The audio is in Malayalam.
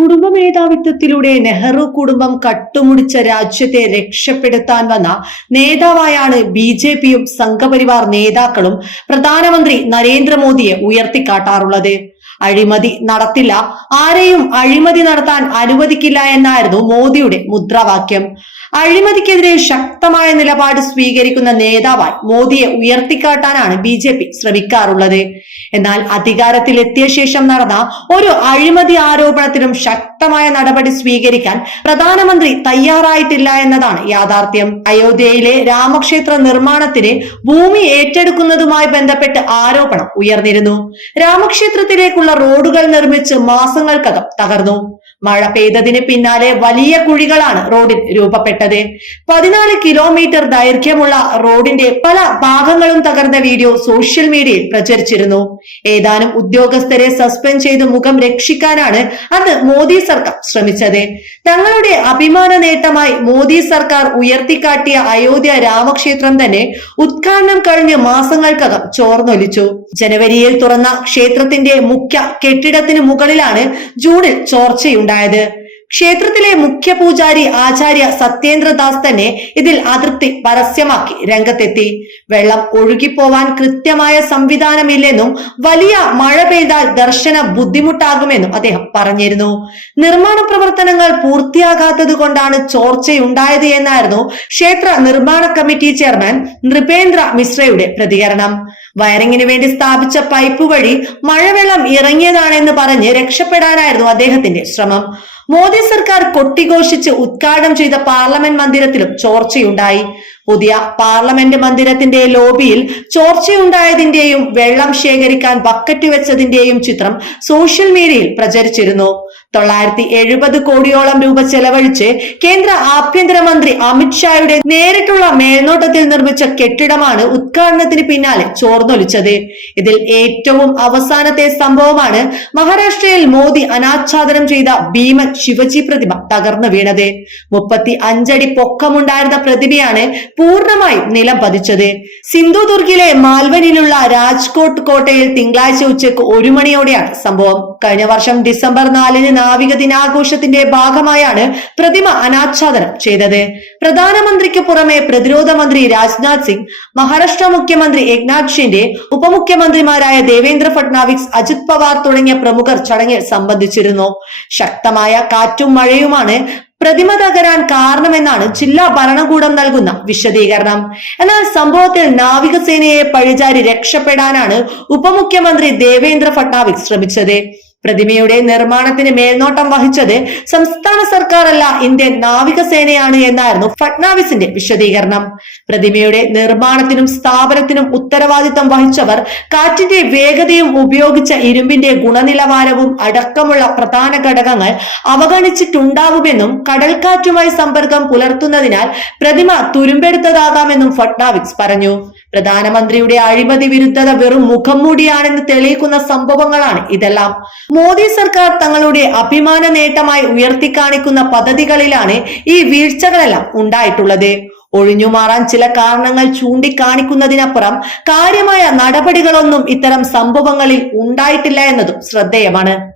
കുടുംബ മേധാവിത്വത്തിലൂടെ നെഹ്റു കുടുംബം കട്ടുമുടിച്ച രാജ്യത്തെ രക്ഷപ്പെടുത്താൻ വന്ന നേതാവായാണ് ബി ജെ പിയും സംഘപരിവാർ നേതാക്കളും പ്രധാനമന്ത്രി നരേന്ദ്രമോദിയെ ഉയർത്തിക്കാട്ടാറുള്ളത്. അഴിമതി നടത്തില്ല ആരെയും അഴിമതി നടത്താൻ അനുവദിക്കില്ല എന്നായിരുന്നു മോദിയുടെ മുദ്രാവാക്യം. അഴിമതിക്കെതിരെ ശക്തമായ നിലപാട് സ്വീകരിക്കുന്ന നേതാവായി മോദിയെ ഉയർത്തിക്കാട്ടാനാണ് ബി ജെ പി ശ്രമിക്കാറുള്ളത്. എന്നാൽ അധികാരത്തിലെത്തിയ ശേഷം നടന്ന ഒരു അഴിമതി ആരോപണത്തിലും ശക്തമായ നടപടി സ്വീകരിക്കാൻ പ്രധാനമന്ത്രി തയ്യാറായിട്ടില്ല എന്നതാണ് യാഥാർത്ഥ്യം. അയോധ്യയിലെ രാമക്ഷേത്ര നിർമ്മാണത്തിന് ഭൂമി ഏറ്റെടുക്കുന്നതുമായി ബന്ധപ്പെട്ട് ആരോപണം ഉയർന്നിരുന്നു. രാമക്ഷേത്രത്തിലേക്കുള്ള റോഡുകൾ നിർമ്മിച്ച് മാസങ്ങൾക്കകം തകർന്നു. മഴ പെയ്തതിന് പിന്നാലെ വലിയ കുഴികളാണ് റോഡിൽ രൂപപ്പെട്ടത്. പതിനാല് കിലോമീറ്റർ ദൈർഘ്യമുള്ള റോഡിന്റെ പല ഭാഗങ്ങളും തകർന്ന വീഡിയോ സോഷ്യൽ മീഡിയയിൽ പ്രചരിച്ചിരുന്നു. ഏതാനും ഉദ്യോഗസ്ഥരെ സസ്പെൻഡ് ചെയ്ത് മുഖം രക്ഷിക്കാനാണ് അന്ന് മോദി സർക്കാർ ശ്രമിച്ചത്. തങ്ങളുടെ അഭിമാന നേട്ടമായി മോദി സർക്കാർ ഉയർത്തിക്കാട്ടിയ അയോധ്യ രാമക്ഷേത്രം തന്നെ ഉദ്ഘാടനം കഴിഞ്ഞ് മാസങ്ങൾക്കകം ചോർന്നൊലിച്ചു. ജനുവരിയിൽ തുറന്ന ക്ഷേത്രത്തിന്റെ മുഖ്യ കെട്ടിടത്തിന് മുകളിലാണ് ജൂണിൽ ചോർച്ചയുണ്ടായത്. 对的。ക്ഷേത്രത്തിലെ മുഖ്യ പൂജാരി ആചാര്യ സത്യേന്ദ്രദാസ് തന്നെ ഇതിൽ അതൃപ്തി പരസ്യമാക്കി രംഗത്തെത്തി. വെള്ളം ഒഴുകിപ്പോവാൻ കൃത്യമായ സംവിധാനമില്ലെന്നും വലിയ മഴ പെയ്താൽ ദർശന ബുദ്ധിമുട്ടാകുമെന്നും അദ്ദേഹം പറഞ്ഞിരുന്നു. നിർമ്മാണ പ്രവർത്തനങ്ങൾ പൂർത്തിയാകാത്തത് കൊണ്ടാണ് ചോർച്ചയുണ്ടായത് എന്നായിരുന്നു ക്ഷേത്ര നിർമ്മാണ കമ്മിറ്റി ചെയർമാൻ നൃപേന്ദ്ര മിശ്രയുടെ പ്രതികരണം. വയറിങ്ങിന് വേണ്ടി സ്ഥാപിച്ച പൈപ്പ് വഴി മഴവെള്ളം ഇറങ്ങിയതാണെന്ന് പറഞ്ഞ് രക്ഷപ്പെടാനായിരുന്നു അദ്ദേഹത്തിന്റെ ശ്രമം. മോദി സർക്കാർ കൊട്ടിഘോഷിച്ച് ഉദ്ഘാടനം ചെയ്ത പാർലമെന്റ് മന്ദിരത്തിലും ചോർച്ചയുണ്ടായി. പുതിയ പാർലമെന്റ് മന്ദിരത്തിന്റെ ലോബിയിൽ ചോർച്ചയുണ്ടായതിന്റെയും വെള്ളം ശേഖരിക്കാൻ ബക്കറ്റ് വെച്ചതിന്റെയും ചിത്രം സോഷ്യൽ മീഡിയയിൽ പ്രചരിച്ചിരുന്നു. തൊള്ളായിരത്തി എഴുപത് കോടിയോളം രൂപ ചെലവഴിച്ച് കേന്ദ്ര ആഭ്യന്തരമന്ത്രി അമിത്ഷായുടെ നേരിട്ടുള്ള മേൽനോട്ടത്തിൽ നിർമ്മിച്ച കെട്ടിടമാണ് ഉദ്ഘാടനത്തിന് പിന്നാലെ ചോർന്നൊലിച്ചത്. ഇതിൽ ഏറ്റവും അവസാനത്തെ സംഭവമാണ് മഹാരാഷ്ട്രയിൽ മോദി അനാച്ഛാദനം ചെയ്ത ഭീമൻ ശിവജി പ്രതിമ തകർന്നു വീണത്. മുപ്പത്തി അഞ്ചടി പൊക്കമുണ്ടായിരുന്ന പ്രതിമയാണ് പൂർണമായി നിലം പതിച്ചത്. സിന്ധുദുർഗിലെ മാൽവനിലുള്ള രാജ്കോട്ട് കോട്ടയിൽ തിങ്കളാഴ്ച ഉച്ചയ്ക്ക് ഒരു മണിയോടെയാണ് സംഭവം. കഴിഞ്ഞ വർഷം ഡിസംബർ നാലിന് നാവിക ദിനാഘോഷത്തിന്റെ ഭാഗമായാണ് പ്രതിമ അനാച്ഛാദനം ചെയ്തത്. പ്രധാനമന്ത്രിക്ക് പുറമെ പ്രതിരോധ മന്ത്രി രാജ്നാഥ് സിംഗ് മഹാരാഷ്ട്ര മുഖ്യമന്ത്രി ഏക്നാഥ് ഷിൻഡെ ഉപമുഖ്യമന്ത്രിമാരായ ദേവേന്ദ്ര ഫട്നാവിസ് അജിത് പവാർ തുടങ്ങിയ പ്രമുഖർ ചടങ്ങിൽ സംബന്ധിച്ചിരുന്നു. ശക്തമായ കാറ്റും മഴയുമാണ് പ്രതിമ തകരാൻ കാരണമെന്നാണ് ജില്ലാ ഭരണകൂടം നൽകുന്ന വിശദീകരണം. എന്നാൽ സംഭവത്തിൽ നാവികസേനയെ പഴിചാരി രക്ഷപ്പെടാനാണ് ഉപമുഖ്യമന്ത്രി ദേവേന്ദ്ര ഫട്നാവിസ് ശ്രമിച്ചത്. പ്രതിമയുടെ നിർമ്മാണത്തിന് മേൽനോട്ടം വഹിച്ചത് സംസ്ഥാന സർക്കാരല്ല ഇന്ത്യൻ നാവികസേനയാണ് എന്നായിരുന്നു ഫട്നാവിസിന്റെ വിശദീകരണം. പ്രതിമയുടെ നിർമ്മാണത്തിനും സ്ഥാപനത്തിനും ഉത്തരവാദിത്തം വഹിച്ചവർ കാറ്റിന്റെ വേഗതയും ഉപയോഗിച്ച ഇരുമ്പിന്റെ ഗുണനിലവാരവും അടക്കമുള്ള പ്രധാന ഘടകങ്ങൾ അവഗണിച്ചിട്ടുണ്ടാവുമെന്നും കടൽക്കാറ്റുമായി സമ്പർക്കം പുലർത്തുന്നതിനാൽ പ്രതിമ തുരുമ്പെടുത്തതാകാമെന്നും ഫട്നാവിസ് പറഞ്ഞു. പ്രധാനമന്ത്രിയുടെ അഴിമതി വിരുദ്ധത വെറും മുഖം മൂടിയാണെന്ന് തെളിയിക്കുന്ന സംഭവങ്ങളാണ് ഇതെല്ലാം. മോദി സർക്കാർ തങ്ങളുടെ അഭിമാന നേട്ടമായി ഉയർത്തിക്കാണിക്കുന്ന പദ്ധതികളിലാണ് ഈ വീഴ്ചകളെല്ലാം ഉണ്ടായിട്ടുള്ളത്. ഒഴിഞ്ഞുമാറാൻ ചില കാരണങ്ങൾ ചൂണ്ടിക്കാണിക്കുന്നതിനപ്പുറം കാര്യമായ നടപടികളൊന്നും ഇത്തരം സംഭവങ്ങളിൽ ഉണ്ടായിട്ടില്ല എന്നതും ശ്രദ്ധേയമാണ്.